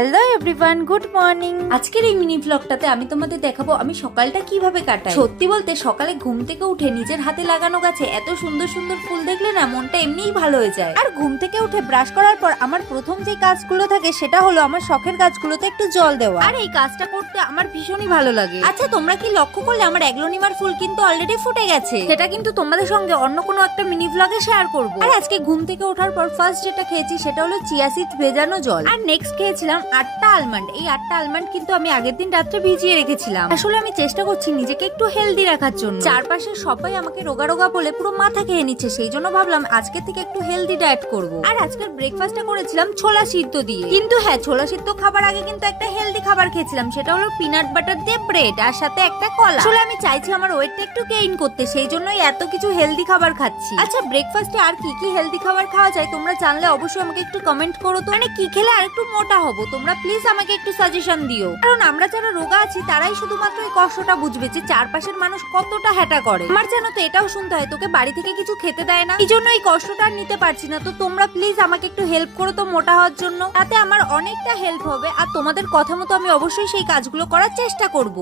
Hello everyone, good morning. আজকের এই mini ব্লগটাতে আমি তোমাদের দেখাবো আমি সকালটা কিভাবে কাটাই। সত্যি বলতে সকালে ঘুম থেকে উঠে নিজের হাতে লাগানো গাছে এত সুন্দর সুন্দর ফুল দেখলে না মনটা এমনিই ভালো হয়ে যায়। আর ঘুম থেকে উঠে ব্রাশ করার পর আমার প্রথম যে কাজগুলো থাকে সেটা হলো আমার শখের গাছগুলোতে একটু জল দেওয়া। আর এই কাজটা করতে আমার ভীষণই ভালো লাগে। আচ্ছা, তোমরা কি লক্ষ্য করলে আমার অ্যাগ্লোনিমার ফুল কিন্তু অলরেডি ফুটে গেছে। সেটা কিন্তু তোমাদের সঙ্গে অন্য কোনো একটা মিনি ব্লগে শেয়ার করব। আর আজকে ঘুম থেকে ওঠার পর ফার্স্ট যেটা খেয়েছি সেটা হলো চিয়া সিড ভেজানো জল। আর নেক্সট খেয়েছিলাম 8টা আলমন্ড। এই 8টা আলমন্ড কিন্তু আমি আগের দিন রাত্রে ভিজিয়ে রেখেছিলাম। আসলে আমি চেষ্টা করছি নিজেকে একটু হেলদি রাখার জন্য। চারপাশে সবাই আমাকে রোগা রোগা বলে পুরো মাথা খেয়ে নিচ্ছে, সেই জন্য ভাবলাম আজকে থেকে একটু হেলদি ডায়েট করব। আর আজকের ব্রেকফাস্টটা করেছিলাম ছোলা সিদ্ধ দিয়ে। কিন্তু হ্যাঁ, ছোলা সিদ্ধ খাবার আগে কিন্তু একটা হেলদি খাবার খেয়েছিলাম, সেটা হলো পিনাট বাটার দিয়ে ব্রেড আর সাথে একটা কলা। আসলে আমি চাইছি আমার ওয়েটটা একটু গেইন করতে, সেই জন্যই এত কিছু হেলদি খাবার খাচ্ছি। আচ্ছা, ব্রেকফাস্টে আর কি কি হেলদি খাবার খাওয়া যায় তোমরা জানলে অবশ্যই আমাকে একটু কমেন্ট করো তো। মানে কি খেলে আর একটু মোটা হবো তোমরা প্লিজ আমাকে একটু সাজেশন দিও। কারণ আমরা যারা রোগা আছি তারাই শুধুমাত্র এই কষ্টটা বুঝবে যে চারপাশের মানুষ কতটা হ্যাটা করে। আমার জানো তো এটাও শুনতে হয় তোকে বাড়ি থেকে কিছু খেতে দেয় না, এই জন্য এই কষ্টটা আর নিতে পারছি না। তো তোমরা প্লিজ আমাকে একটু হেল্প করো তো মোটা হওয়ার জন্য, তাতে আমার অনেকটা হেল্প হবে। আর তোমাদের কথা মতো আমি অবশ্যই সেই কাজগুলো করার চেষ্টা করব।